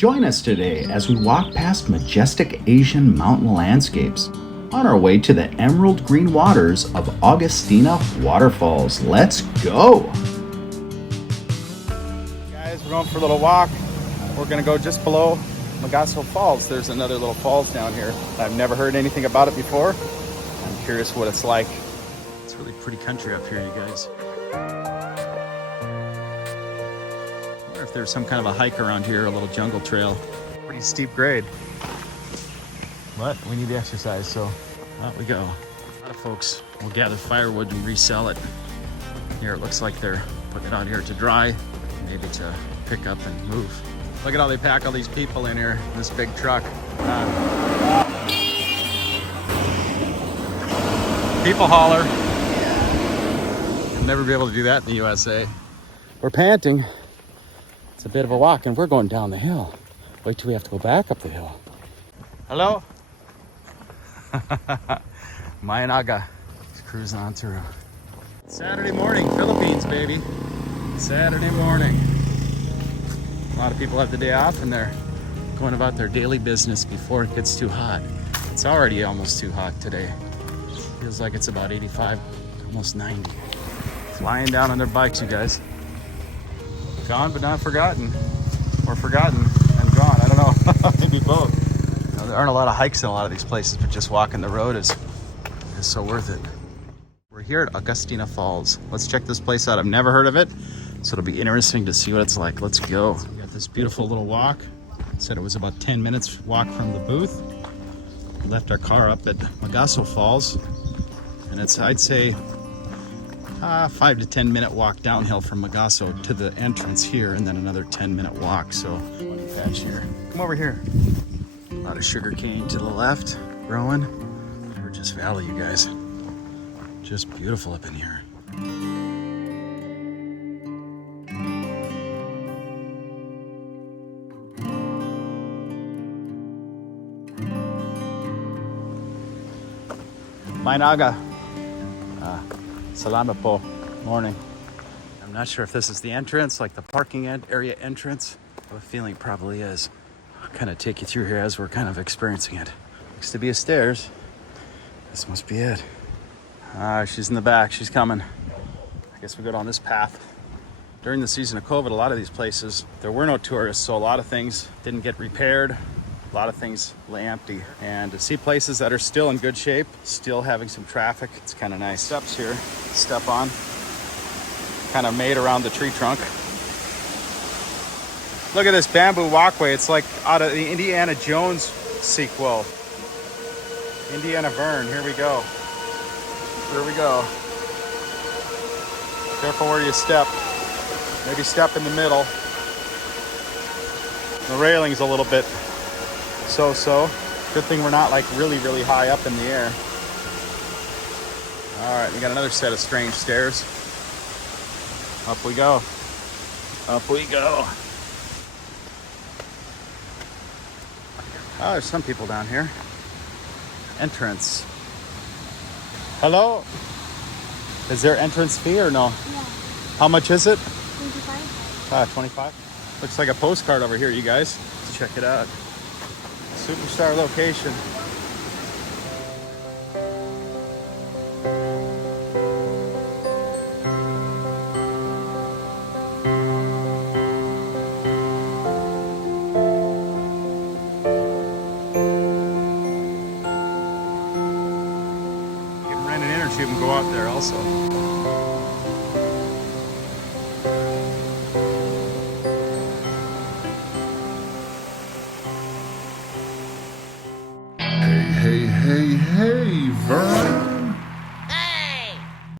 Join us today as we walk past majestic Asian mountain landscapes on our way to the emerald green waters of Augustina waterfalls. Let's go! Guys, we're going for a little walk. We're gonna go just below Magasso Falls. There's another little falls down here. I've never heard anything about it before. I'm curious what it's like. It's really pretty country up here, you guys. I wonder if there's some kind of a hike around here, a little jungle trail. Pretty steep grade. But we need the exercise, so out we go. A lot of folks will gather firewood and resell it. Here it looks like they're putting it out here to dry, maybe to pick up and move. Look at how they pack all these people in here, this big truck. People holler. You'll never be able to do that in the USA. We're panting. It's a bit of a walk and we're going down the hill. Wait till we have to go back up the hill. Hello? Mayanaga. Just cruising on through. Saturday morning, Philippines, baby. Saturday morning. A lot of people have the day off and they're going about their daily business before it gets too hot. It's already almost too hot today. Feels like it's about 85, almost 90. Flying down on their bikes, you guys. Gone but not forgotten. Or forgotten and gone, I don't know. Maybe both. You know, there aren't a lot of hikes in a lot of these places, but just walking the road is so worth it. We're here at Augustina Falls. Let's check this place out. I've never heard of it, so it'll be interesting to see what it's like. Let's go. We got this beautiful little walk. It said it was about 10 minutes walk from the booth. We left our car up at Magasso Falls, and it's, I'd say, 5 to 10 minute walk downhill from Magasso to the entrance here, and then another 10-minute walk. So, funny patch here. Come over here. A lot of sugar cane to the left, growing. Gorgeous valley, you guys. Just beautiful up in here. Mayanaga. Salamat po. Morning. I'm not sure if this is the entrance, like the parking area entrance. I have a feeling it probably is. I'll kind of take you through here as we're kind of experiencing it. Looks to be a stairs. This must be it. She's in the back. She's coming. I guess we go down this path. During the season of COVID, a lot of these places, there were no tourists, so a lot of things didn't get repaired. A lot of things lay empty. And to see places that are still in good shape, still having some traffic, it's kind of nice. Steps here, step on. Kind of made around the tree trunk. Look at this bamboo walkway. It's like out of the Indiana Jones sequel. Indiana Verne, here we go. Here we go. Careful where you step. Maybe step in the middle. The railing's a little bit so. Good thing we're not like really high up in the air. All right, we got another set of strange stairs. Up we go. Up we go. Oh, there's some people down here. Entrance. Hello? Is there entrance fee or no? Yeah. How much is it? 25. 25? Looks like a postcard over here, you guys. Let's check it out. Superstar location. You can rent an inner tube and go out there also.